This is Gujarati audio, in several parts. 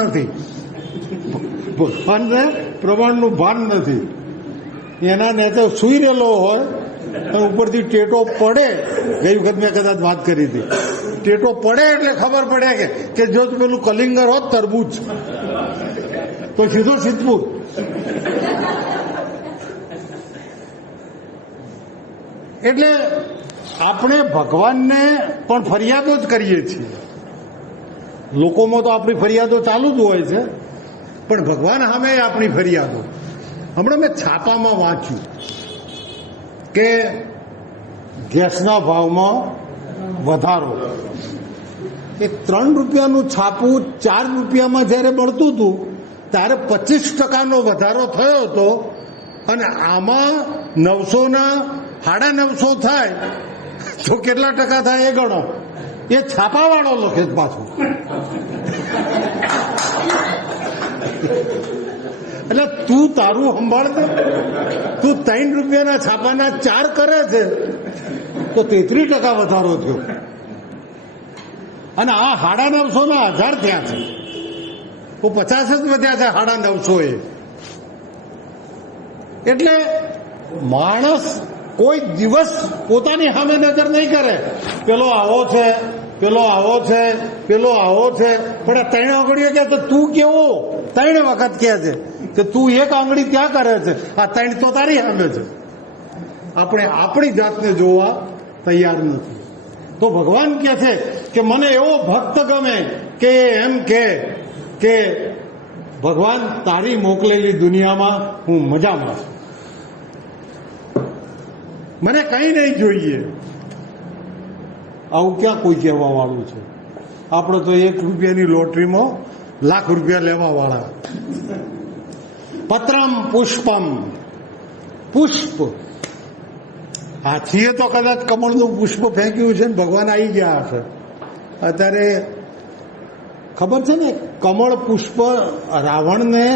નથી, ભગવાનને પ્રમાણનું ભાન નથી. એના નેચર સુઈ રહેલો હોય અને ઉપરથી ટેટો પડે. ગઈ વખત મેં કદાચ વાત કરી હતી, ટેટો પડે એટલે ખબર પડે કે જો પેલું કલિંગર હોત તરબૂચ તો સીધો સિદ્ધપુર. એટલે આપણે ભગવાનને પણ ફરિયાદો જ કરીએ છીએ. લોકોમાં તો આપણી ફરિયાદો ચાલુ જ હોય છે, પણ ભગવાન સામે આપણી ફરિયાદો. હમણાં મેં છાપામાં વાંચ્યું કે ગેસના ભાવમાં વધારો. એ 3 રૂપિયાનું છાપું 4 રૂપિયામાં જ્યારે મળતું હતું ત્યારે 25% વધારો થયો હતો. અને આમાં 900ના 950 થાય તો કેટલા ટકા થાય એ ગણો. એ છાપાવાળો લખે પાછું. એટલે તું તારું સંભાળતો, તું 3 રૂપિયાના છાપાના 4 કરે છે તો 33% વધારો થયો. અને આ 950ના 1000 થયા છે તો 50 જ વધ્યા છે 950. એટલે માણસ કોઈ દિવસ પોતાની સામે નજર નહીં કરે, પેલો આવો છે, પેલો આવો છે, પેલો આવો છે. પણ આ 3 આંગળીઓ કે તો તું કેવો 3 વખત કહે છે કે તું 1 આંગળી ત્યાં કરે છે, આ 3 તો તારી સામે છે. આપણે આપણી જાતને જોવા તૈયાર નથી. તો ભગવાન કહે છે કે મને એવો ભક્ત ગમે કે એમ કે ભગવાન તારી મોકલેલી દુનિયામાં હું મજામાં છું, મને કંઈ નહીં જોઈએ. આવું ક્યાં કોઈ કહેવા વાળું છે? આપણે તો 1 રૂપિયાની લોટરીમાં લાખ રૂપિયા લેવા વાળા. પત્રમ પુષ્પમ, પુષ્પ. હાથીએ તો કદાચ કમળનું પુષ્પ ફેંક્યું છે ને ભગવાન આવી ગયા હશે. અત્યારે ખબર છે ને, કમળ પુષ્પ રાવણને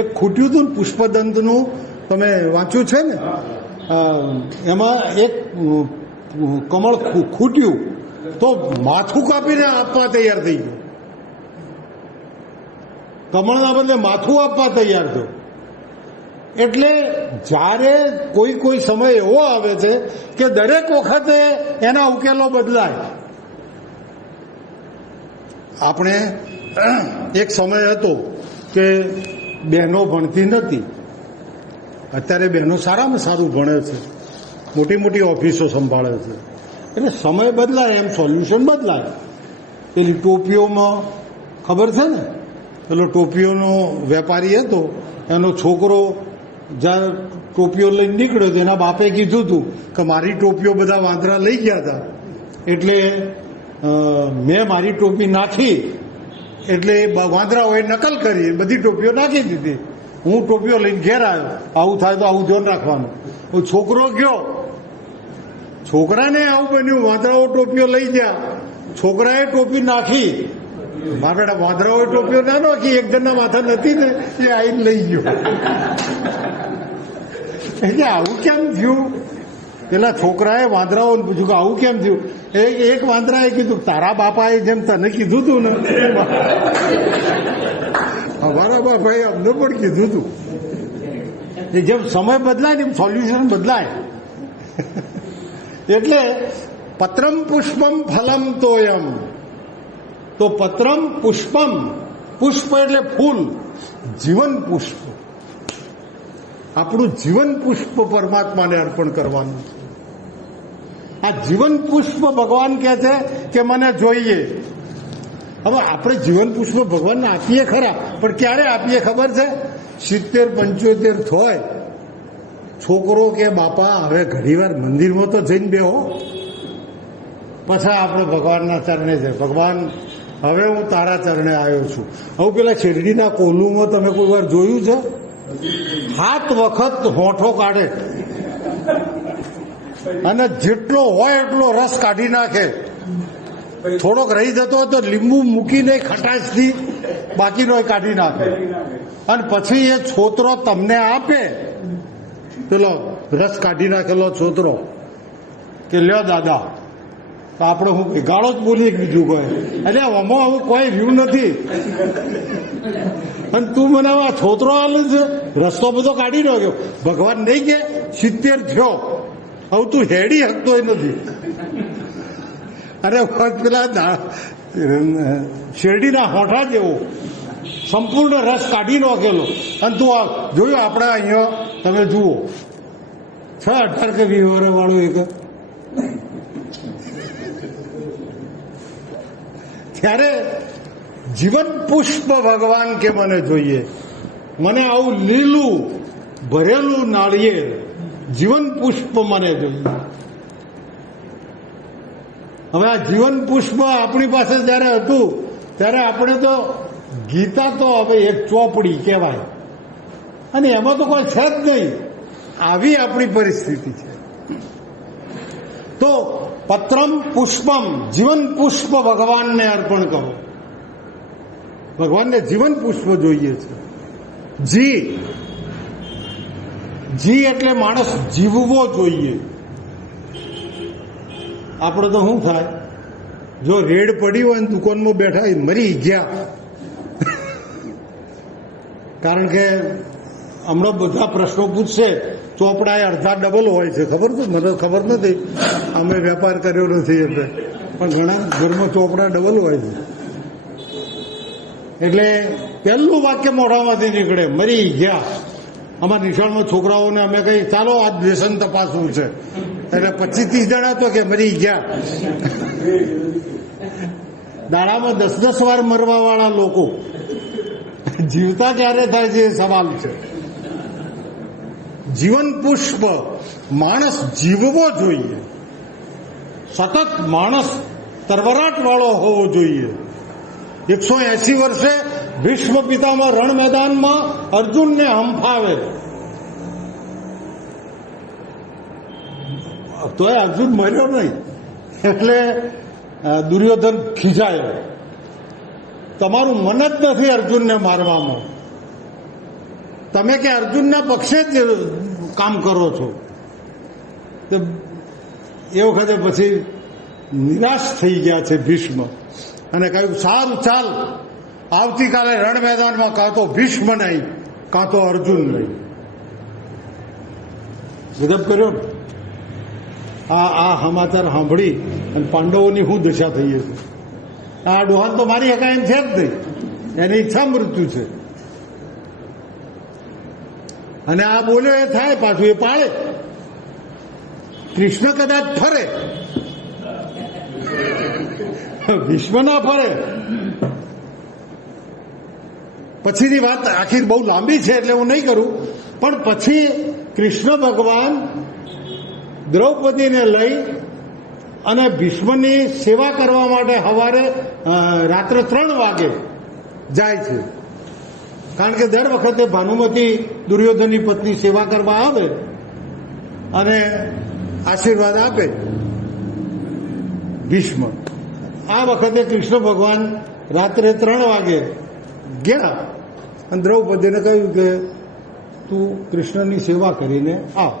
એક ખૂટ્યું હતું ને પુષ્પદંતનું, તમે વાંચ્યું છે ને? એમાં એક કમળ ખૂટ્યું તો માથું કાપીને આપવા તૈયાર થઈ ગયું. કમળના બદલે માથું આપવા તૈયાર થયો. એટલે જ્યારે કોઈ સમય એવો આવે છે કે દરેક વખતે એના ઉકેલો બદલાય. આપણે એક સમય હતો કે બહેનો ભણતી નથી, અત્યારે બહેનો સારામાં સારું ભણે છે, મોટી મોટી ઓફિસો સંભાળે છે. એટલે સમય બદલાય એમ સોલ્યુશન બદલાય. પેલી ટોપીઓમાં ખબર છે ને, પેલો ટોપીઓનો વેપારી હતો, એનો છોકરો જ્યારે ટોપીઓ લઈને નીકળ્યો તો એના બાપે કીધું હતું કે મારી ટોપીઓ બધા વાંદરા લઈ ગયા હતા, એટલે મેં મારી ટોપી નાખી, એટલે વાંદરાઓએ નકલ કરી, બધી ટોપીઓ નાખી દીધી. હું ટોપીઓ લઈને ઘેર આવ્યો. આવું થાય તો આવું ધ્યાન રાખવાનું. છોકરો ગયો, છોકરાને આવું બન્યું, વાંદરાઓ ટોપીઓ લઈ ગયા, છોકરાએ ટોપી નાખી. મારા બેટા વાંદરાઓએ ટોપીઓ ના નાખી, એક જણના માથા નથી ને એ આવીને લઈ ગયો. એટલે આવું કેમ થયું? પેલા છોકરાએ વાંદરાઓને પૂછ્યું કે આવું કેમ થયું? એક વાંદરાએ કીધું તારા બાપાએ જેમ તને કીધું હતું ને અમારા બાપાએ અમને પણ કીધું હતું. જેમ સમય બદલાય એમ સોલ્યુશન બદલાય. એટલે પત્રમ પુષ્પમ ફલમ તોયમ. તો પત્રમ પુષ્પમ, પુષ્પ એટલે ફૂલ, જીવન પુષ્પ. આપણું જીવન પુષ્પ પરમાત્માને અર્પણ કરવાનું છે. આ જીવન પુષ્પ ભગવાન કહે છે કે મને જોઈએ. હવે આપણે જીવન પુષ્પ ભગવાનને આપીએ ખરા, પણ ક્યારે આપીએ ખબર છે? 70-75 થાય છોકરો કે બાપા હવે ઘણીવાર મંદિરમાં તો જઈને બેહો, પછી આપણે ભગવાનના ચરણે છે. ભગવાન હવે હું તારા ચરણે આવ્યો છું. હવે પેલા શેરડીના કોલુમાં તમે કોઈ વાર જોયું છે? 7 વખત હોઠો કાઢે અને જેટલો હોય એટલો રસ કાઢી નાખે. થોડોક રહી જતો હોય તો લીંબુ મૂકીને ખટાશથી બાકીનો કાઢી નાખે. અને પછી એ છોતરો તમને આપે, પેલો રસ કાઢી નાખેલો છોતરો, કે લ્યો દાદા તો આપણે હું ગાળો જ બોલીએ બીજું કોઈ, એટલે આમાં આવું કોઈ વ્યૂ નથી. અને તું મને આ છોતરો હાલે છે, રસ્તો બધો કાઢી નાખ્યો. ભગવાન નહીં કે 70 થયો, હવે તું હેડી શકતો નથી. અરે પેલા શેરડીના હોઠા જેવો સંપૂર્ણ રસ કાઢી નાખેલો. અને તું જોયું આપણા અહીંયા તમે જુઓ 18 કે 20 વર્ષ વાળું એક, ત્યારે જીવન પુષ્પ ભગવાન કે મને જોઈએ, મને આવું લીલું ભરેલું નાળિયેર જીવન પુષ્પ મને જોઈએ. હવે આ જીવન પુષ્પ આપણી પાસે જયારે હતું ત્યારે આપણે તો ગીતા તો હવે એક ચોપડી કહેવાય, અને એમાં તો કોઈ છે જ નહીં. આવી આપણી પરિસ્થિતિ છે. તો પત્રમ પુષ્પમ, જીવન પુષ્પ ભગવાનને અર્પણ કરો. ભગવાનને જીવન પુષ્પ જોઈએ છે. જી એટલે માણસ જીવવો જોઈએ. આપણે તો શું થાય, જો રેડ પડી હોય ને દુકાનમાં બેઠા મરી ગયા. કારણ કે હમણાં બધા પ્રશ્નો પૂછશે, ચોપડા અડધા ડબલ હોય છે. ખબર છે? મને ખબર નથી, અમે વેપાર કર્યો નથી એટલે, પણ ઘણા ઘરમાં ચોપડા ડબલ હોય છે. એટલે પહેલું વાક્ય મોઢામાંથી નીકળે, મરી ગયા. અમારા નિશાળમાં છોકરાઓને અમે કહી ચાલો આજ વ્યસન તપાસવું છે, એટલે 25-30 જણા તો કે મરી ગયા. દાડામાં 10-10 વાર મરવા વાળા લોકો જીવતા ક્યારે થાય છે એ સવાલ છે. જીવન પુષ્પ, માણસ જીવવો જોઈએ. સતત માણસ તરવરાટ વાળો હોવો જોઈએ. 180 વર્ષે ભીષ્મ પિતામહ રણ મેદાનમાં અર્જુનને હંફાવે, તોય અર્જુન મર્યો નહીં. એટલે દુર્યોધન ખીજાયો, તમારું મન જ નથી અર્જુનને મારવામાં, તમે કે અર્જુનના પક્ષે જ કામ કરો છો. તો એ વખતે પછી નિરાશ થઈ ગયા છે ભીષ્મ, અને કહ્યું સારું ચાલ, આવતીકાલે રણ મેદાનમાં કાં તો ભીષ્મ નહીં કાં તો અર્જુન નહીં. ગજબ કર્યો ને. આ સમાચાર સાંભળી અને પાંડવોની શું દશા થઈ છે. આ ડોહાન તો મારી હકા એમ છે જ નહીં, એની ઈચ્છા મૃત્યુ છે. અને આ બોલ્યો એ થાય, પાછું એ પાળે. કૃષ્ણ કદાચ ફરે, ભીષ્મ ના ફરે. પછીની વાત આખી બહુ લાંબી છે એટલે હું નહીં કરું, પણ પછી કૃષ્ણ ભગવાન દ્રૌપદીને લઈ અને ભીષ્મની સેવા કરવા માટે સવારે રાત્રે 3 વાગે જાય છે. કારણ કે દર વખતે ભાનુમતી દુર્યોધનની પત્ની સેવા કરવા આવે અને આશીર્વાદ આપે ભીષ્મ. આ વખતે કૃષ્ણ ભગવાન રાત્રે 3 વાગે ગયા અને દ્રૌપદીને કહ્યું કે તું કૃષ્ણની સેવા કરીને આવ.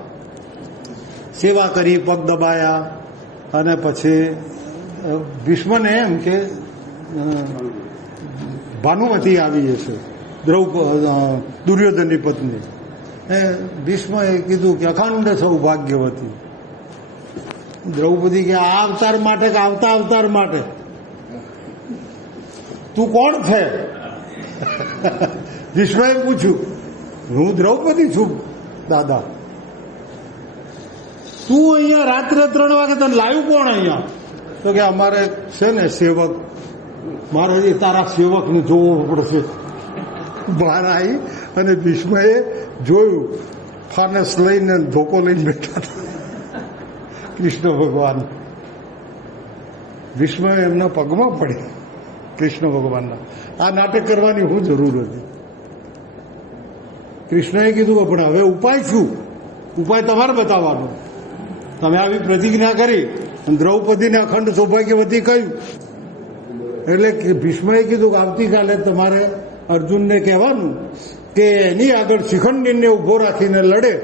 સેવા કરી, પગ દબાયા, અને પછી ભીષ્મને એમ કે ભાનુમતી આવી છે, દુર્યોધનની પત્ની. ભીષ્મએ કીધું કે અખંડ સૌભાગ્યવતી. દ્રૌપદી કે આ અવતાર માટે કે આવતા અવતાર માટે? તું કોણ છે? ભીષ્મએ પૂછ્યું. હું દ્રૌપદી છું દાદા. તું અહીંયા રાત્રે 3 વાગે તને લાવ્યું કોણ અહીંયા? તો કે અમારે છે ને સેવક, મારે તારા સેવકને જોવો પડશે. બહાર આવી અને ભીષ્મએ જોયું, ફાનસ લઈને ધોકો લઈને બેઠા હતા કૃષ્ણ ભગવાન. ભીષ્મ એમના પગમાં પડી, કૃષ્ણ ભગવાનના. આ નાટક કરવાની શું જરૂર હતી? કૃષ્ણએ કીધું પણ હવે ઉપાય શું? ઉપાય તમારે બતાવવાનો. તમે આવી પ્રતિજ્ઞા કરી અને દ્રૌપદીને અખંડ સૌભાગ્યવતી કહ્યું, એટલે ભીષ્મએ કીધું કે આવતીકાલે તમારે અર્જુનને કહેવાનું કે એની આગળ શિખંડીને ઉભો રાખીને લડે.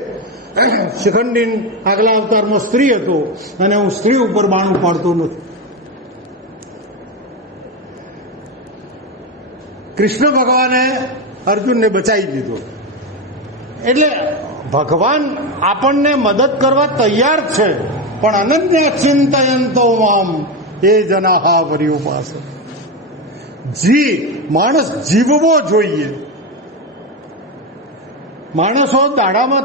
શિખંડી આગલા અવતારમાં સ્ત્રી હતો અને હું સ્ત્રી ઉપર બાણ ઉપાડતો નથી. કૃષ્ણ ભગવાને અર્જુનને બચાવી લીધો. એટલે ભગવાન આપણને મદદ કરવા તૈયાર છે, પણ અનન્ય ચિંતયંતો મામ એ જનાહા પર્યુપાસ. માણસ જીવવો જોઈએ. માણસો દાડામાં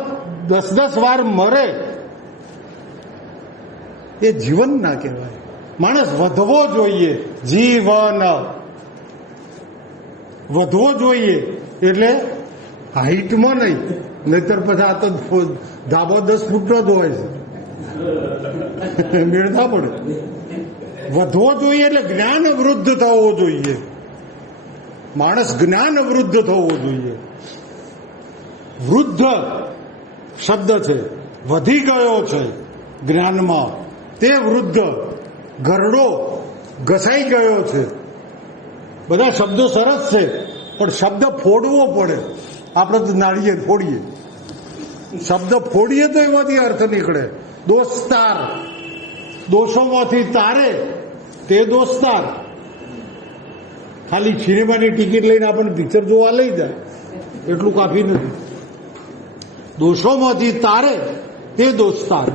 10-10 વાર મરે એ જીવન ના કહેવાય. માણસ વધવો જોઈએ, જીવન વધવો જોઈએ. એટલે હાઈટમાં નહીં, નહીતર પછી આ તો ધાબો 10 ફૂટનો જ હોય છે, મેળ ના પડે. વધવો જોઈએ એટલે જ્ઞાન વૃદ્ધ થવો જોઈએ. માણસ જ્ઞાન વૃદ્ધ થવો જોઈએ. વૃદ્ધ શબ્દ છે, વધી ગયો છે જ્ઞાનમાં, તે વૃદ્ધ. ઘરડો ઘસાઈ ગયો છે. બધા શબ્દો સરસ છે, પણ શબ્દ ફોડવો પડે. આપણે તો નાળિયેર ફોડીએ, શબ્દ ફોડીએ તો એમાંથી અર્થ નીકળે. દોસ્તાર, દોષોમાંથી તારે તે દોસ્તાર. ખાલી સિનેમાની ટિકિટ લઈને આપણને પિક્ચર જોવા લઈ જાય એટલું કાફી નથી. દોષોમાંથી તારે તે દોસ્તાર.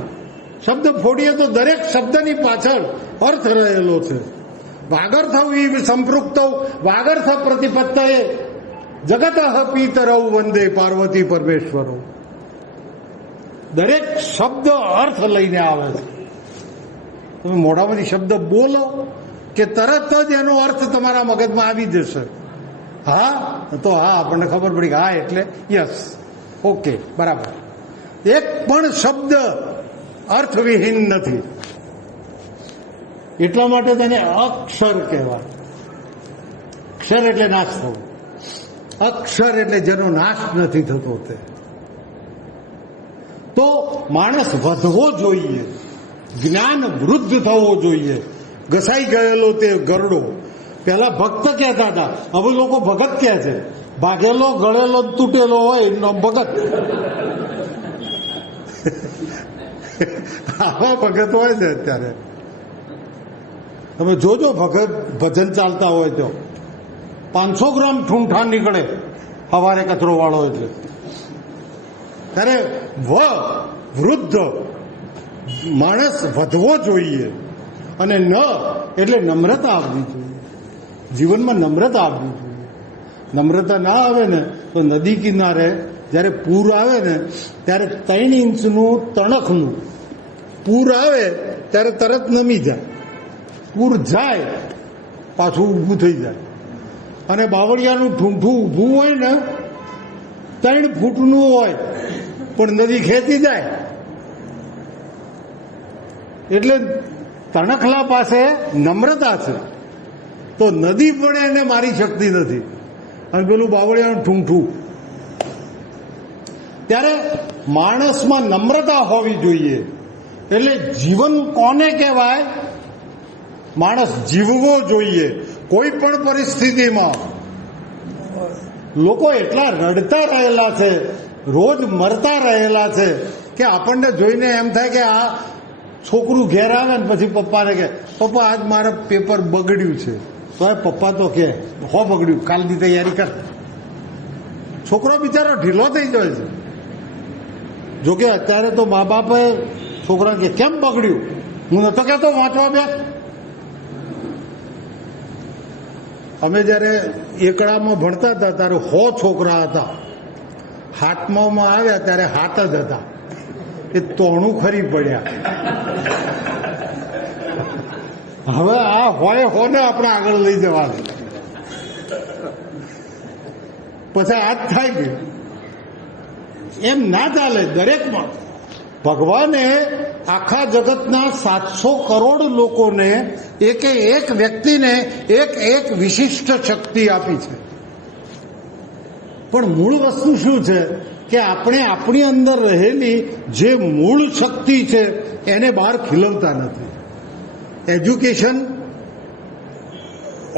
શબ્દ ફોડીએ તો દરેક શબ્દની પાછળ અર્થ રહેલો છે. વાગર્થ સંપૃક્ત વાગર્થ પ્રતિપત્તએ જગત પિતરૌ વંદે પાર્વતી પરમેશ્વરો. દરેક શબ્દ અર્થ લઈને આવે છે. તમે મોઢામાંથી શબ્દ બોલો કે તરત જ એનો અર્થ તમારા મગજમાં આવી જશે. હા તો હા, આપણને ખબર પડી કે હા એટલે યસ, ઓકે, બરાબર. એક પણ શબ્દ અર્થવિહીન નથી. એટલા માટે તેને અક્ષર કહેવાય. અક્ષર એટલે નાશ થવો. અક્ષર એટલે જેનો નાશ નથી થતો તે. તો માણસ વધવો જોઈએ, જ્ઞાન વૃદ્ધ થવો જોઈએ. ઘસાઈ ગયેલો તે ગરડો. પહેલા ભક્ત કહેતા હતા, હવે લોકો ભગત કહે છે. ભાગેલો ગળેલો તૂટેલો હોય એનો ભગત. આવા ભગત હોય છે અત્યારે. તમે જોજો, ભગત ભજન ચાલતા હોય તો 500 ગ્રામ ઠૂંઠા નીકળે સવારે કચરો વાળો. એટલે ત્યારે વૃદ્ધ માણસ વધવો જોઈએ. અને ન એટલે નમ્રતા આવવી જોઈએ. જીવનમાં નમ્રતા આવવી જોઈએ. નમ્રતા ના આવે ને તો નદી કિનારે જ્યારે પૂર આવે ને ત્યારે 3 ઇંચનું તણખનું પૂર આવે ત્યારે તરત નમી જાય. પૂર જાય પાછું ઊભું થઈ જાય. અને બાવળિયાનું ઠૂંઠું ઊભું હોય ને 3 ફૂટનું હોય, પણ નદી ખેંચી જાય. એટલે તણખલા પાસે નમ્રતા છે, તો નદી પણ એને મારી શકતી નથી. અને પેલું બાવળિયાનું ઠૂંઠું. ત્યારે માણસમાં નમ્રતા હોવી જોઈએ. એટલે જીવન કોને કહેવાય? માણસ જીવવો જોઈએ. કોઈ પણ પરિસ્થિતિમાં. લોકો એટલા રડતા રહેલા છે, રોજ મરતા રહેલા છે કે આપણને જોઈને એમ થાય કે આ છોકરું ઘેર આવે ને પછી પપ્પાને કહે, પપ્પા આજ મારા પેપર બગડ્યું છે. તો એ પપ્પા તો કહે, હો બગડ્યું, કાલની તૈયારી કર. છોકરો બિચારો ઢીલો થઈ જાય છે. જોકે અત્યારે તો મા બાપે છોકરાને કે કેમ બગડ્યું? હું નતો કહેતો વાંચવા બે. અમે જયારે એકડામાં ભણતા હતા ત્યારે 100 છોકરા હતા. 7મામાં આવ્યા ત્યારે 7 જ હતા. એ 93 ખરી પડ્યા. હવે આ હોય હોને આપણે આગળ લઈ જવાનું. પછી આ જ થાય ગયું. એમ ના ચાલે. દરેકમાં ભગવાને આખા જગતના 700 કરોડ લોકોને એક વ્યક્તિને એક વિશિષ્ટ શક્તિ આપી છે. પણ મૂળ વસ્તુ શું છે કે આપણે આપણી અંદર રહેલી જે મૂળ શક્તિ છે એને બહાર ખીલવતા નથી. એજ્યુકેશન,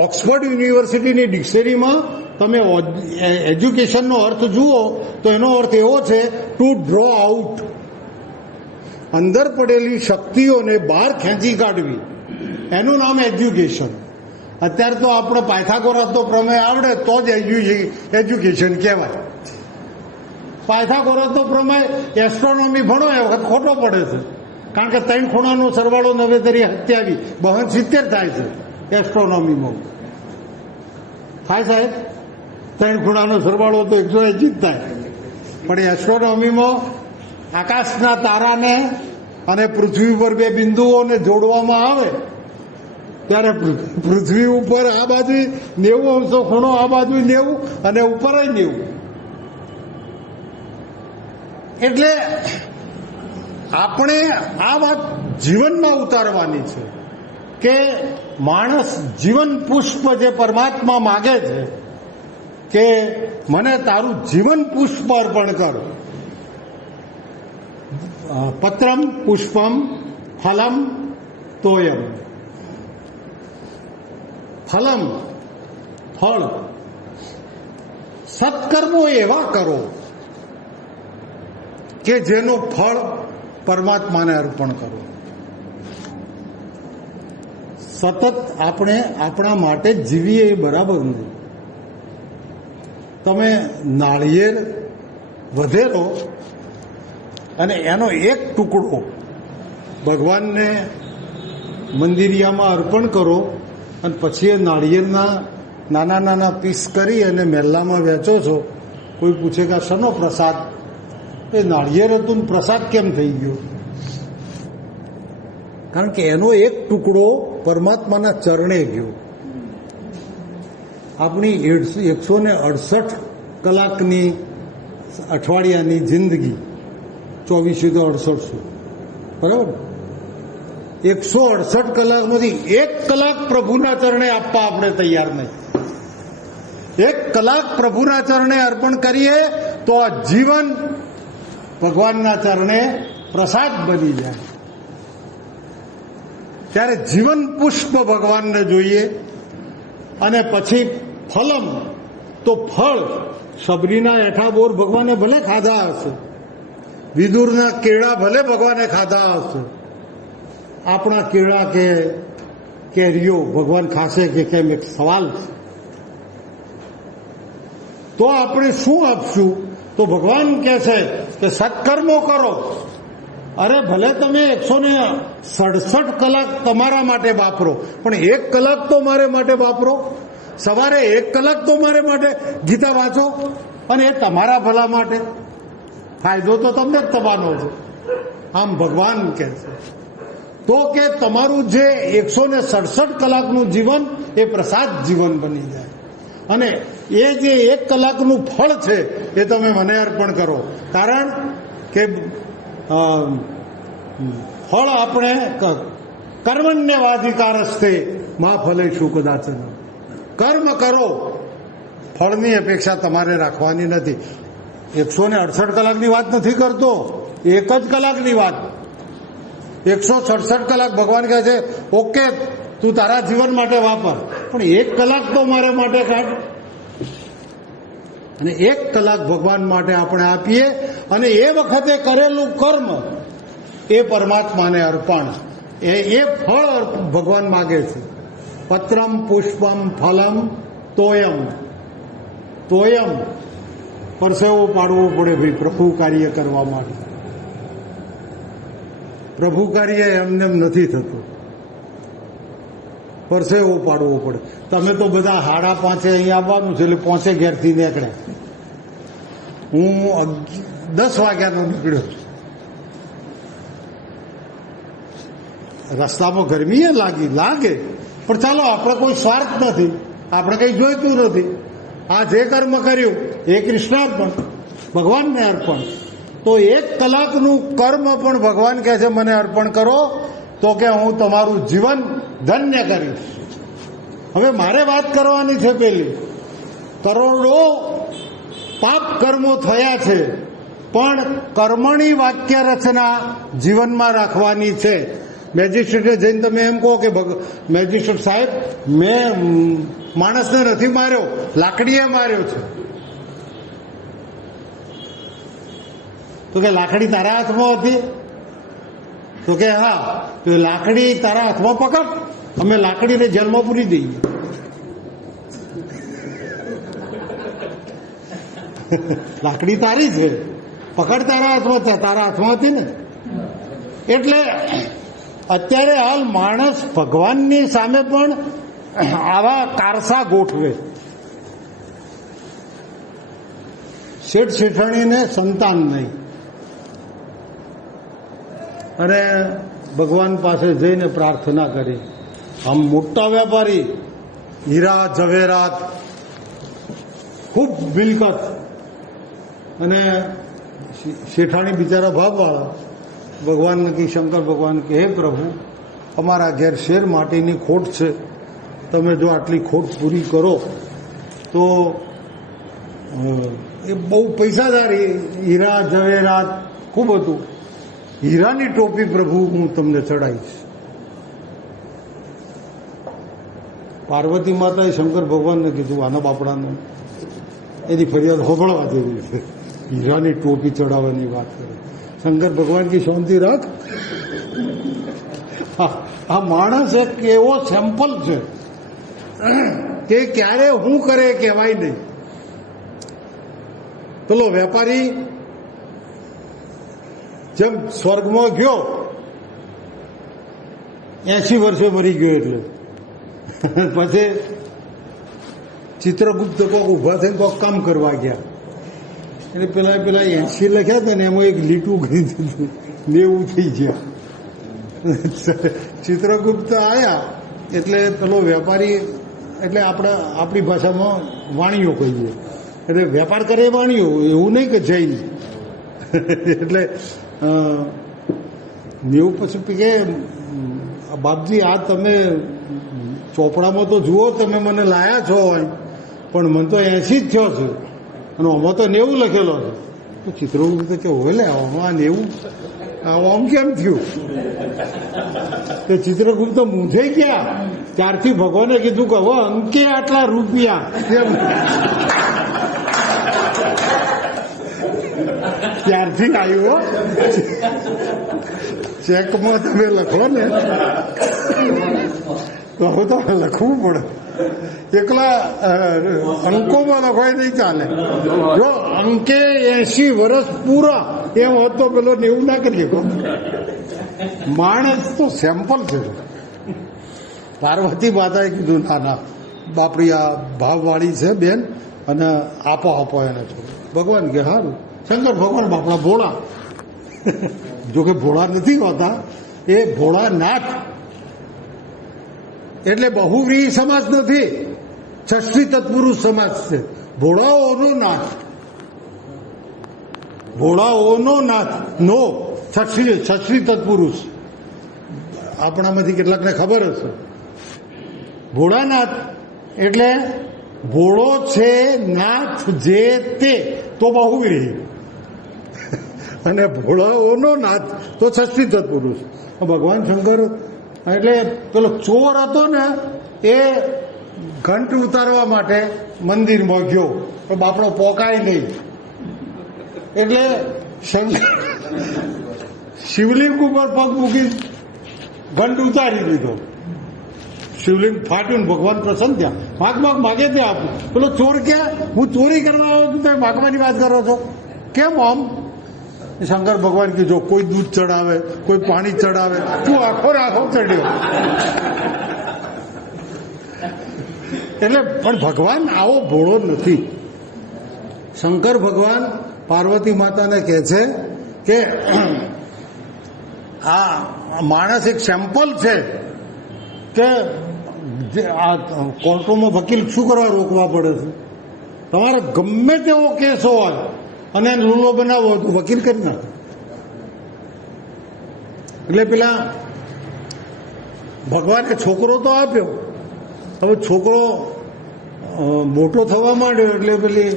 ઓક્સફર્ડ યુનિવર્સિટીની ડિક્શનરીમાં તમે એજ્યુકેશનનો અર્થ જુઓ તો એનો અર્થ એવો છે ટુ ડ્રો આઉટ. અંદર પડેલી શક્તિઓને બહાર ખેંચી કાઢવી, એનું નામ એજ્યુકેશન. અત્યારે તો આપણે પાયથાગોરસનો પ્રમેય આવડે તો જ એજ્યુકેશન કહેવાય. પાયથાગોરસનો પ્રમેય એસ્ટ્રોનોમી ભણો એ વખત ખોટો પડે છે, કારણ કે 3 ખૂણાનો સરવાળો 9 તરી 27 બહન 70 થાય છે એસ્ટ્રોનોમીમાં. થાય સાહેબ? 3 ખૂણાનો સરવાળો તો 180 જ થાય. પણ એસ્ટ્રોનોમીમાં આકાશના તારાને અને પૃથ્વી પર 2 બિંદુઓને જોડવામાં આવે ત્યારે પૃથ્વી ઉપર આ બાજુ 90 અંશો ખૂણો, આ બાજુ 90 અને ઉપર 90. એટલે આપણે આ વાત જીવનમાં ઉતારવાની છે કે માણસ જીવન પુષ્પ જે પરમાત્મા માગે છે કે મને તારું જીવન પુષ્પ અર્પણ કર. પત્રમ પુષ્પમ ફલમ તોયમ. ફલમ ફળ, સત્કર્મો એવા કરો કે જેનું ફળ પરમાત્માને અર્પણ કરો. સતત આપણે આપણા માટે જીવીએ એ બરાબર નથી. તમે નાળિયેર વધેરો અને એનો એક ટુકડો ભગવાનને મંદિરિયામાં અર્પણ કરો અને પછી એ નાળિયેરના નાના નાના પીસ કરી અને મહેલામાં વેચો છો. કોઈ પૂછે કે આ શેનો પ્રસાદ? એ નાળિયેર હતું ને પ્રસાદ કેમ થઈ ગયો? કારણ કે એનો એક ટુકડો પરમાત્માના ચરણે ગયો. આપણી 168 કલાકની અઠવાડિયાની જિંદગી 24 બરાબર, 168 કલાકમાંથી 1 કલાક પ્રભુના ચરણે આપવા આપણે તૈયાર નહીં. 1 કલાક પ્રભુના ચરણે અર્પણ કરીએ તો આ જીવન ભગવાનના ચરણે પ્રસાદ બની જાય. ત્યારે જીવન પુષ્પ ભગવાનને જોઈએ. અને પછી ફલમ, તો ફળ. સબરીના એઠા બોર ભગવાને ભલે ખાધા હશે, વિદુરના કેળા ભલે ભગવાને ખાધા હશે, આપણા કેળા કે કેરીઓ ભગવાન ખાશે કે કેમ એક સવાલ છે. તો આપણે શું આપશું? તો ભગવાન કહે છે કે સત્કર્મો કરો. અરે ભલે તમે 167 કલાક તમારા માટે વાપરો, પણ 1 કલાક તો મારે માટે વાપરો. સવારે 1 કલાક તો મારે માટે ગીતા વાંચો, અને એ તમારા ભલા માટે. ફાયદો તો તમને જ થવાનો છે. આમ ભગવાન કહે છે. તો કે તમારું જે 167 કલાકનું જીવન એ પ્રસાદ જીવન બની જાય. અને એ જે 1 કલાકનું ફળ છે એ તમે મને અર્પણ કરો. કારણ કે ફળ આપણે કર્મણ્યવાધિકારસ્તે મા ફલેષુ કદાચન. કર્મ કરો, ફળની અપેક્ષા તમારે રાખવાની નથી. 168 કલાકની વાત નથી કરતો, 1 જ કલાકની વાત. 167 કલાક ભગવાન કહે છે ઓકે તું તારા જીવન માટે વાપર, પણ 1 કલાક તો મારે માટે કાઢ. અને 1 કલાક ભગવાન માટે આપણે આપીએ અને એ વખતે કરેલું કર્મ એ પરમાત્માને અર્પણ. એ ફળ ભગવાન માગે છે. પત્રમ પુષ્પમ ફલમ તોયમ. તોયમ પરસેવો પાડવો પડે ભાઈ પ્રભુ કાર્ય કરવા માટે. પ્રભુ કાર્ય એમને નથી થતું, પરસેવો પાડવો પડે. તમે તો બધા 5:30 અહીંયા આવવાનું છે એટલે 5 ઘેરથી નીકળ્યા. હું 10 વાગ્યાનો નીકળ્યો છું. રસ્તામાં ગરમી લાગે, પણ ચાલો આપણે કોઈ સ્વાર્થ નથી, આપણે કંઈ જોઈતું નથી. આ જે કર્મ કર્યું એ કૃષ્ણાર્પણ, ભગવાનને અર્પણ. તો 1 કલાકનું કર્મ પણ ભગવાન કહે છે મને અર્પણ કરો, તો કે હું તમારું જીવન ધન્ય કરીશ. હવે મારે વાત કરવાની છે. પેલી કરોડો પાપ કર્મો થયા છે, પણ કર્મણી વાક્ય રચના જીવનમાં રાખવાની છે. મેજિસ્ટ્રેટે જઈને તમે એમ કહો કે મેજિસ્ટ્રેટ સાહેબ મેં માણસને નથી માર્યો, લાકડીએ માર્યો છે. તો કે લાકડી તારા હાથમાં હતી? તો કે હા. તો લાકડી તારા હાથમાં પકડ, અમે લાકડીને જેલમાં પૂરી દઈએ. લાકડી તારી છે, પકડ તારા હાથમાં, તારા હાથમાં હતી ને. એટલે અત્યારે હાલ માણસ ભગવાનની સામે પણ આવા કારસા ગોઠવે. શેઠ શેઠાણીને સંતાન નહીં અને ભગવાન પાસે જઈને પ્રાર્થના કરી. આમ મોટા વેપારી, હીરા ઝવેરાત, ખૂબ મિલકત, અને શેઠાણી બિચારા ભાવવાળા. ભગવાન કે શંકર ભગવાન કે હે પ્રભુ, અમારા ઘેર શેર માટીની ખોટ છે, તમે જો આટલી ખોટ પૂરી કરો તો એ બહુ પૈસાદાર હીરા ઝવેરાત ખૂબ હતું. હીરાની ટોપી પ્રભુ હું તમને ચડાવીશ. પાર્વતી માતાએ શંકર ભગવાનને કીધું, આના બાપડાનું એની ફરિયાદ હોભળવા જેવી છે. હીરાની ટોપી ચડાવવાની વાત કરે. શંકર ભગવાન કી શાંતિ રાખ. આ માણસ એક એવો સેમ્પલ છે કે ક્યારે હું કરે કહેવાય નહીં. પેલો વેપારી જેમ સ્વર્ગમાં ગયો, 80 વર્ષે મરી ગયો, એટલે પછી ચિત્રગુપ્ત કોક ઉભા થઈને કોક કામ કરવા ગયા. એટલે પેલા 80 લખ્યા હતા ને એમાં એક લીટું કરી દીધું, 90 થઈ ગયા. ચિત્રગુપ્ત આવ્યા એટલે પેલો વેપારી, એટલે આપણી ભાષામાં વાણીઓ કહીએ, એટલે વેપાર કરે વાણીઓ, એવું નહીં કે જૈન. એટલે 90 પછી કે બાપજી, આ તમે ચોપડામાં તો જુઓ, તમે મને લાયા છો, પણ મને તો 80 જ થયો છે અને આમાં તો 90 લખેલો છે. તો ચિત્રગુપ્ત કે હોય લે, આમાં 90 આમ કેમ થયું? તો ચિત્રગુપ્ત મૂંઝાઈ ગયા. ત્યારથી ભગવાને કીધું કે હવે અંકે આટલા રૂપિયા, ત્યારથી આવ્યું. ચેકમાં તમે લખો ને તો હવે તો લખવું પડે. એકલા અંકોમાં લખવાય નહીં ચાલે. જો અંકે 80 વર્ષ પૂરા એમ હોત તો પેલો 90 ના કરી શકો. માણસ તો સેમ્પલ છે. પાર્વતી માતાએ કીધું, ના ના બાપડી આ ભાવવાળી છે બેન, અને આપો એને છો. ભગવાન કે સારું. શંકર ભગવાન બાપડા ભોળા, જોકે ભોળા નથી હોતા, એ ભોળાનાથ. એટલે બહુવ્રીહી સમાજ નથી, ષષ્ઠી તત્પુરુષ સમાજ છે. ભોળાઓનો નાથ, ભોળાઓનો નાથ નો ષષ્ઠી તત્પુરુષ. આપણામાંથી કેટલાકને ખબર હશે. ભોળાનાથ એટલે ભોળો છે નાથ જે તે, તો બહુવ્રીહી. અને ભોળાઓનો નાથ તો ષષ્ઠી તત્પુરુષ. ભગવાન શંકર એટલે પેલો ચોર હતો ને, એ ઘંટ ઉતારવા માટે મંદિરમાં ગયો, પણ બાપડો પોકાય નહીં. એટલે શિવલિંગ ઉપર પગ મૂકી ઘંટ ઉતારી દીધો. શિવલિંગ ફાટ્યું ને ભગવાન પ્રસન્ન થયા. માગે તે આપું. પેલો ચોર ક્યાં, હું ચોરી કરવા આવ્યો છું, તમે માગવાની વાત કરો છો કેમ? આમ શંકર ભગવાન કીધું, કોઈ દૂધ ચડાવે, કોઈ પાણી ચડાવે, તું આખો ચડ્યો. એટલે પણ ભગવાન આવો ભોળો નથી. શંકર ભગવાન પાર્વતી માતાને કહે છે કે આ માણસ એક સેમ્પલ છે, કે આ કોર્ટોમાં વકીલ શું કરવા રોકવા પડે છે? તમારે ગમે તેવો કેસ હોય અને લૂલો બનાવો તો વકીલ કરી નાખે. એટલે પેલા ભગવાને છોકરો તો આપ્યો, હવે છોકરો મોટો થવા માંડ્યો એટલે પેલી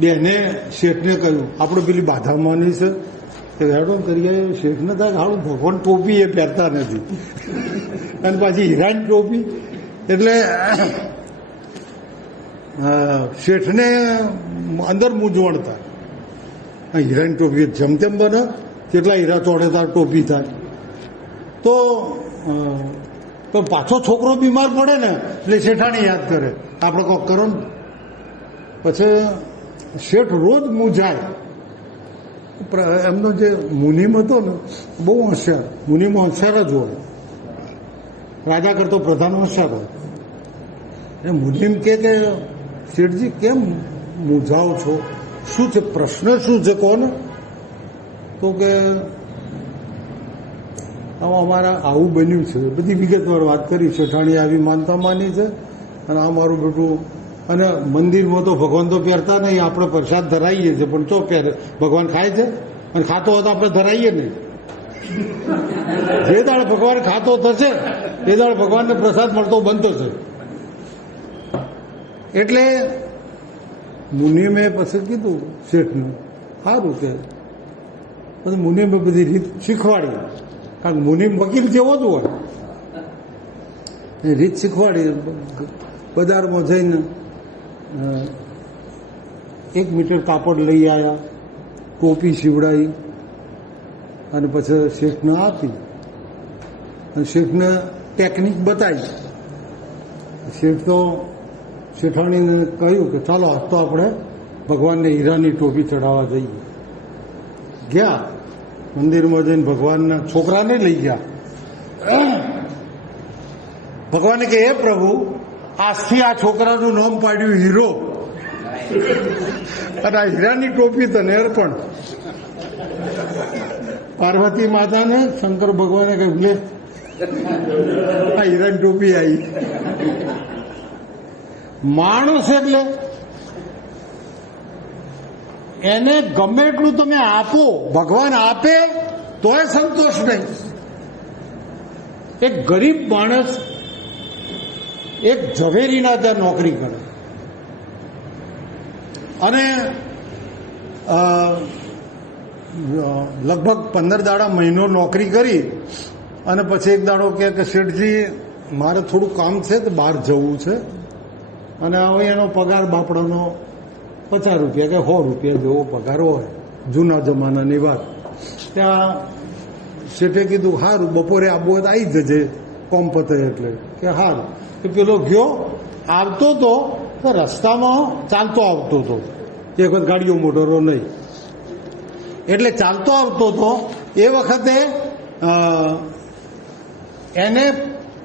બેને શેઠને કહ્યું, આપણે પેલી બાધા માની છે તે હેડો કરી આવ્યો. શેઠને થાય હાડું ભગવાન ટોપી એ પહેરતા નથી, અને પાછી હીરાની ટોપી. એટલે શેઠને અંદર મૂંઝવણ થાય. હીરાની ટોપી જેમ તેમ બને, કેટલા હીરા ચોડે તાર ટોપી થાય. તો પાછો છોકરો બીમાર પડે ને એટલે શેઠાણી યાદ કરે, આપણે કોક કરો ને. પછી શેઠ રોજ મૂંઝાય. એમનો જે મુનિમ હતો ને બહુ હોશિયાર, મુનિમ હોશિયાર જ હોય, રાજા કરતો પ્રધાન હોશિયાર હોય. એ મુનિમ કે શેઠજી કેમ મૂંઝાઓ છો, શું છે પ્રશ્ન, શું છે કોને? તો કે અમારા આવું બન્યું છે, બધી વિગતવાર વાત કરી. શેઠાણી આવી માનતા માની છે અને આ મારું બેટું, અને મંદિરમાં તો ભગવાન તો પહેરતા નહીં, આપણે પ્રસાદ ધરાઈએ છીએ પણ તો પહેરે, ભગવાન ખાય છે અને ખાતો હોય તો આપણે ધરાઈએ નહીં. જે દાળ ભગવાન ખાતો થશે એ દાળ ભગવાનને પ્રસાદ મળતો બંધ થશે. એટલે મુનિમે પછી કીધું શેઠને, સારું કે પછી મુનિમે બધી રીત શીખવાડી, કારણ કે મુનિમ વકીલ જેવો જ હોય, એ રીત શીખવાડી. બજારમાં જઈને 1 મીટર કાપડ લઈ આવ્યા, ટોપી સીવડાવી અને પછી શેઠને આપી અને શેઠને ટેકનિક બતાવી. શેઠ તો શેઠાણીને કહ્યું કે ચાલો આજ તો આપણે ભગવાનને હીરાની ટોપી ચડાવવા જઈએ. ગયા મંદિરમાં જઈને ભગવાનના છોકરાને લઈ ગયા. ભગવાને કે હે પ્રભુ, આજથી આ છોકરાનું નામ પાડ્યું હીરો, અને આ હીરાની ટોપી તને અર્પણ. પાર્વતી માતાને શંકર ભગવાને કહ્યું લે આ હીરાની ટોપી આવી. માણસ એટલે એને ગમે એટલું તમે આપો, ભગવાન આપે તોય સંતોષ નહીં. એક ગરીબ માણસ એક ઝવેરીના ત્યાં નોકરી કરે અને લગભગ 15 દાડા મહિનો નોકરી કરી અને પછી એક દાડો કે શેઠજી મારે થોડું કામ છે તો બહાર જવું છે, અને હવે એનો પગાર બાપડાનો 50 રૂપિયા કે 100 રૂપિયા જેવો પગાર હોય, જૂના જમાનાની વાત. ત્યાં શેઠે કીધું સારું બપોરે આવવું હોય તો આવી જજે, કોમ પતે એટલે. કે સારું. તો પેલો ગયો, આવતો તો રસ્તામાં ચાલતો આવતો હતો, એ વખત ગાડીઓ મોટરો નહીં, એટલે ચાલતો આવતો હતો. એ વખતે એને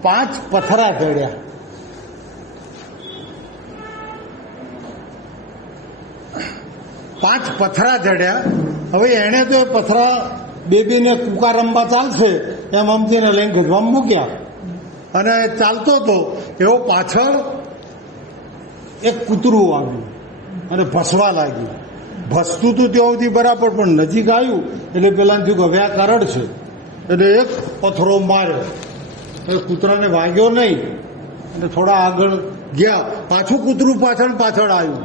5 પથરા ચડ્યા. 5 પથરા ચડ્યા. હવે એને તો એ પથરા બેબીને કુકા રમવા ચાલશે એમ અમથીને લઈને ગજવામાં મૂક્યા અને ચાલતો હતો. એવો પાછળ એક કૂતરું આવ્યું અને ભસવા લાગ્યું. ભસતું હતું ત્યાં સુધી બરાબર, પણ નજીક આવ્યું એટલે પેલા થયું કે હવે આ કરડ છે, એટલે એક પથરો માર્યો. એ કૂતરાને વાગ્યો નહીં અને થોડા આગળ ગયા, પાછું કૂતરું પાછળ આવ્યું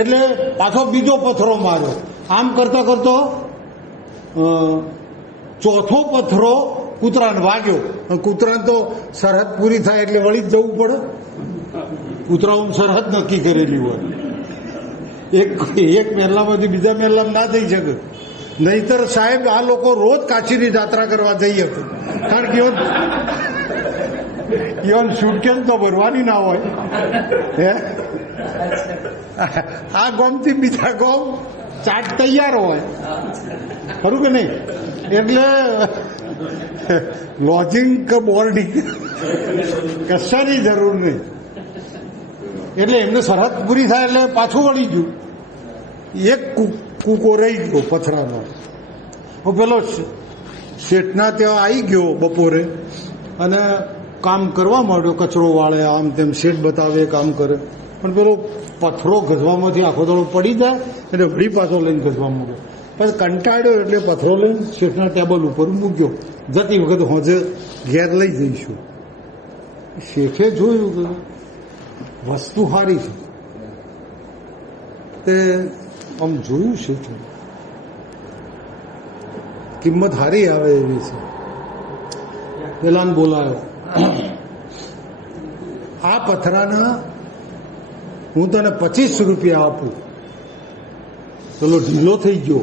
એટલે પાછો બીજો પથરો માર્યો. આમ કરતો કરતો ચોથો પથરો કૂતરાને વાગ્યો. કૂતરાને તો સરહદ પૂરી થાય એટલે વળી જ જવું પડે. કૂતરાઓની સરહદ નક્કી કરેલી હોય, એક મહેલામાંથી બીજા મહેલામાં ના જઈ શકે. નહીતર સાહેબ આ લોકો રોજ કાશીની યાત્રા કરવા જઈ શકે, કારણ કે ઇવન સુટકેસ તો ભરવાની ના હોય. હે આ ગામથી બીજા ગામ ચાટ તૈયાર હોય, ખરું કે નહીં? એટલે લોજિંગ કે બોર્ડિંગ કશાની જરૂર નહીં. એટલે એમને સરહદ પૂરી થાય એટલે પાછું વળી ગયું. એક કૂકો રહી ગયો પથરાનો. પેલો શેઠના ત્યાં આવી ગયો બપોરે અને કામ કરવા માંડ્યો, કચરો વાળે આમ તેમ, શેઠ બતાવે કામ કરે. પણ પેલો પથરો ગજવામાંથી આખો દાડો પડી જાય એટલે વળી પાછો લઈને ગજવા મૂક્યો. પછી કંટાળ્યો એટલે પથરો લઈને શેઠના ટેબલ ઉપર મૂક્યો. જતી વખત હોજે ઘેર લઈ જઈશું. શેઠે જોયું કે વસ્તુ સારી છે, તે આમ જોયું શેઠે કિંમત સારી આવે એવી છે. પેલાને બોલાયો, આ પથરાના હું તને 25 રૂપિયા આપું. પેલો ઢીલો થઈ ગયો,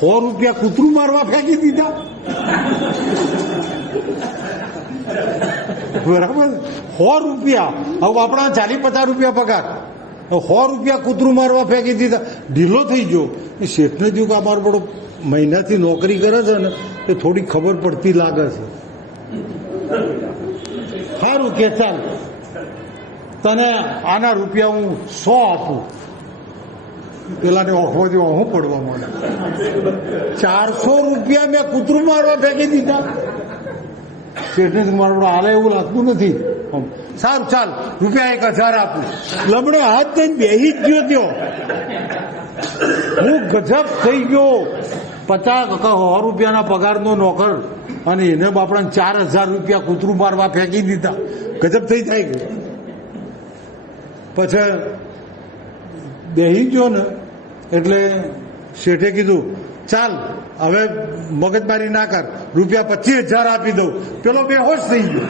100 રૂપિયા કૂતરું મારવા ફેંકી દીધા. બરાબર, 100 રૂપિયા. હવે આપણા 40-50 રૂપિયા પગાર, 100 રૂપિયા કૂતરું મારવા ફેંકી દીધા, ઢીલો થઈ ગયો. એ શેઠને થયું કે આ મારો બડો મહિનાથી નોકરી કરે છે ને એ થોડી ખબર પડતી લાગે છે. સારું કે ચાલ તને આના રૂપિયા હું 100 આપું. પેલાને ઓખવાથી ઓહું પડવા માંડે. 400 રૂપિયા મેં કૂતરું મારવા ફેંકી દીધા. શેઠને મારો હાલે એવું લાગતું નથી. સારું ચાલ રૂપિયા 1000 આપું. લમડે હાથ થઈને બેહી જ ગયો ત્યો. હું ગજબ થઈ ગયો. 100 રૂપિયાના પગારનો નોકર અને એને બાપડાને 4000 રૂપિયા કૂતરું મારવા ફેંકી દીધા. ગજબ થઈ જાય ગયું. પછી બેહી ગયો ને એટલે શેઠે કીધું ચાલ હવે મગજમારી ના કર, રૂપિયા 25000 આપી દઉં. પેલો બેહોશ થઈ ગયો.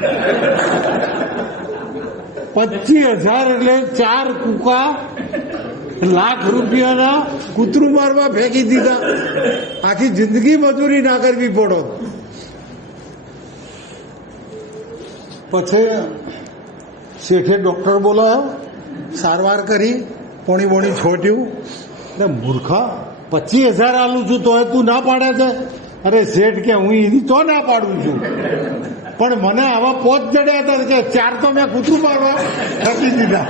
25000 એટલે 4 કૂકા લાખ રૂપિયાના કૂતરું મારવા ફેંકી દીધા. આખી જિંદગી મજૂરી ના કરવી પડો. પછી શેઠે ડોક્ટર બોલાવ્યો, સારવાર કરી, પોણી બોણી છોટ્યું. એટલે મૂર્ખા 25000 આલું છું તો તું ના પાડે છે? અરે શેઠ કે હું એની તો ના પાડું છું, પણ મને આવા પોત જડ્યા હતા કે 4 તો મેં કૂતરું મારવા ફેંકી દીધા,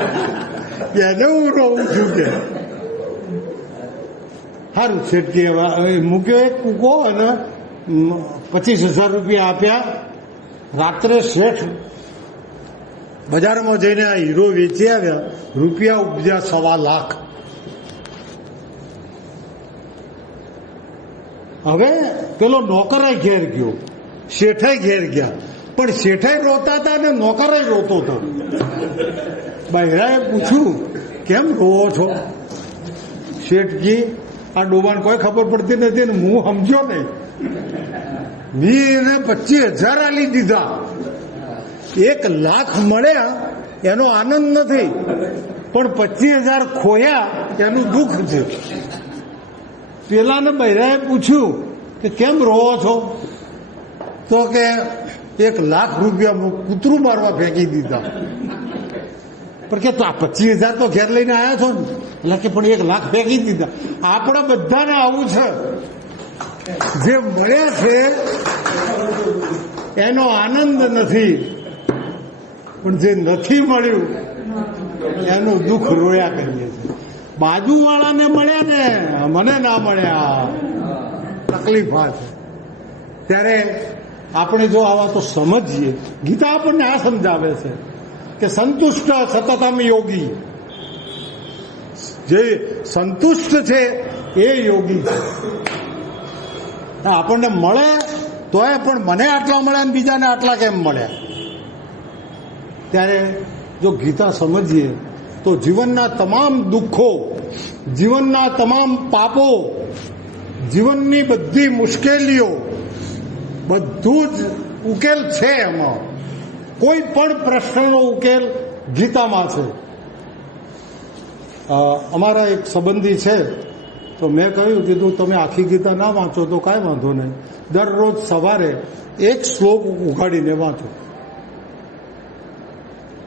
એને હું રહું છું કે. સારું શેઠ કે મૂક્યો એક કૂકો અને 25000 રૂપિયા આપ્યા. રાત્રે શેઠ બજારમાં જઈને આ હીરો વેચી આવ્યા. રૂપિયા ઉપજ્યા 1.25 લાખ. હવે પેલો નોકરાય ઘેર ગયો, શેઠાય ઘેર ગયા, પણ શેઠાય રોતા હતા ને નોકરાય રોતો હતો. બૈરાએ પૂછ્યું કેમ રોવો છો? શેઠજી આ ડોબાને કોઈ ખબર પડતી નથી ને હું સમજ્યો નહીં. મેં એને 25000 આલી દીધા. 1 લાખ મળ્યા એનો આનંદ નથી, પણ 25000 ખોયા એનું દુઃખ છે. પેલાને બૈરાએ પૂછ્યું કે કેમ રોવો છો? તો કે 1 લાખ રૂપિયા કૂતરું મારવા ફેંકી દીધા. પણ કે આ 25000 તો ઘેર લઈને આવ્યા છો ને? એટલે કે પણ 1 લાખ ફેંકી દીધા. આપણે બધાને આવું છે, જે મળ્યા છે એનો આનંદ નથી, પણ જે નથી મળ્યું એનું દુઃખ રોયા કરીએ છીએ. બાજુવાળાને મળ્યા ને મને ના મળ્યા, તકલીફ આ છે. ત્યારે આપણે જો આવા તો સમજીએ, ગીતા આપણને આ સમજાવે છે કે સંતુષ્ટ સતતમ યોગી. જે સંતુષ્ટ છે એ યોગી છે. આપણને મળે તોય પણ મને આટલા મળ્યા ને બીજાને આટલા કેમ મળ્યા? ત્યારે જો ગીતા સમજીએ તો જીવનના તમામ દુઃખો, જીવનના તમામ પાપો, જીવનની બધી મુશ્કેલીઓ બધું જ ઉકેલ છે. એમાં કોઈ પણ પ્રશ્નનો ઉકેલ ગીતામાં છે. અમારા એક સંબંધી છે, તો મેં કીધું તમે આખી ગીતા ના વાંચો તો કાંઈ વાંધો નહીં, દરરોજ સવારે 1 શ્લોક ઉઘાડીને વાંચો.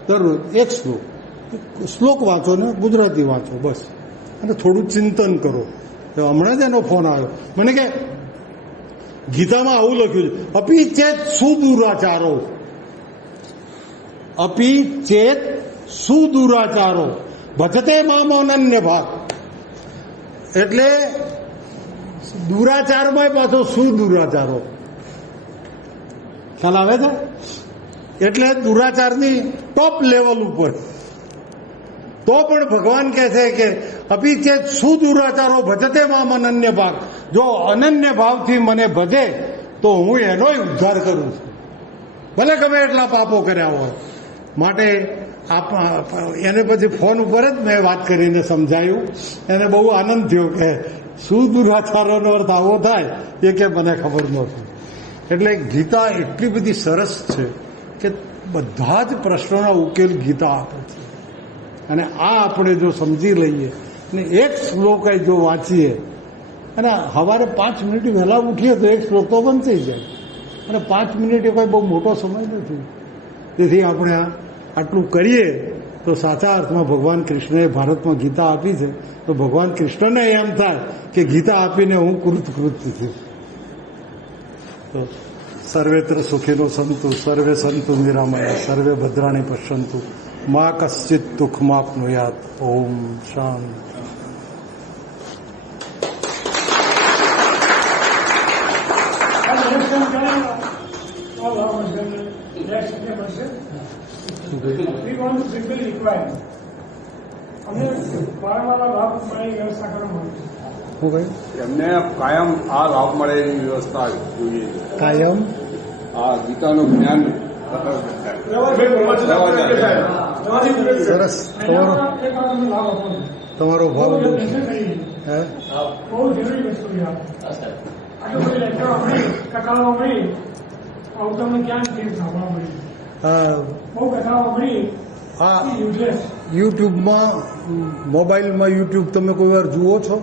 દરરોજ 1 શ્લોક વાંચો ને ગુજરાતી વાંચો બસ, અને થોડું ચિંતન કરો. હમણાં જ એનો ફોન આવ્યો મને કે ગીતામાં આવું લખ્યું છે, અપી ચેત સુદુરાચારો, અપી ચેત સુદુરાચારો ભજતે મામ અનન્ય ભાગ. એટલે દુરાચારમાં પાછો સુદુરાચારો ખ્યાલ આવે છે. એટલે દુરાચારની ટોપ લેવલ ઉપર. તો પણ ભગવાન કહે છે કે અપિચેત સુદુરાચારો ભજતે મામ અનન્ય ભાગ. જો અનન્ય ભાવથી મને ભજે તો હું એનોય ઉદ્ધાર કરું છું, ભલે ગમે એટલા પાપો કર્યા હોય. માટે એને પછી ફોન ઉપર જ મેં વાત કરીને સમજાયું. એને બહુ આનંદ થયો કે સુદુરાચારોનો અર્થ આવો થાય એ કે મને ખબર નહોતી. એટલે ગીતા એટલી બધી સરસ છે કે બધા જ પ્રશ્નોના ઉકેલ ગીતા આપે છે. અને આ આપણે જો સમજી લઈએ ને 1 શ્લોક જો વાંચીએ, અને સવારે 5 મિનિટ વહેલા ઉઠીએ તો 1 શ્લોક તો વંચાઈ જાય. અને 5 મિનિટ એ કોઈ બહુ મોટો સમય નથી. તેથી આપણે આટલું કરીએ તો તો સાચા અર્થમાં ભગવાન કૃષ્ણએ ભારતમાં ગીતા આપી છે. તો ભગવાન કૃષ્ણને એમ થાય કે ગીતા આપીને હું કૃતકૃત્ય થયું. તો સર્વેત્ર સુખીનો સંતુ, સર્વે સંતુ નિરામયા, સર્વે ભદ્રાણી પશ્યંતુ, મા કશ્ચિત દુઃખમાપ્નુયાત. ઓમ શાંતિ. એમને કાયમ આ લાભ મળે એની વ્યવસ્થા જોઈએ. કાયમ આ ગીતાનું જ્ઞાન સરસ. તમારો ભાવ બહુ છે. હે બહુ જરૂરી વસ્તુ છે. આટલું બધી લેક્ચરો મળી, કથાઓ મળી, તમને ક્યાં કેમ સાંભળવા મળી? બહુ કથાઓ મળી. આ યુઝલેસ. યુટ્યુબમાં, મોબાઈલમાં યુટ્યુબ તમે કોઈ વાર જુઓ છો?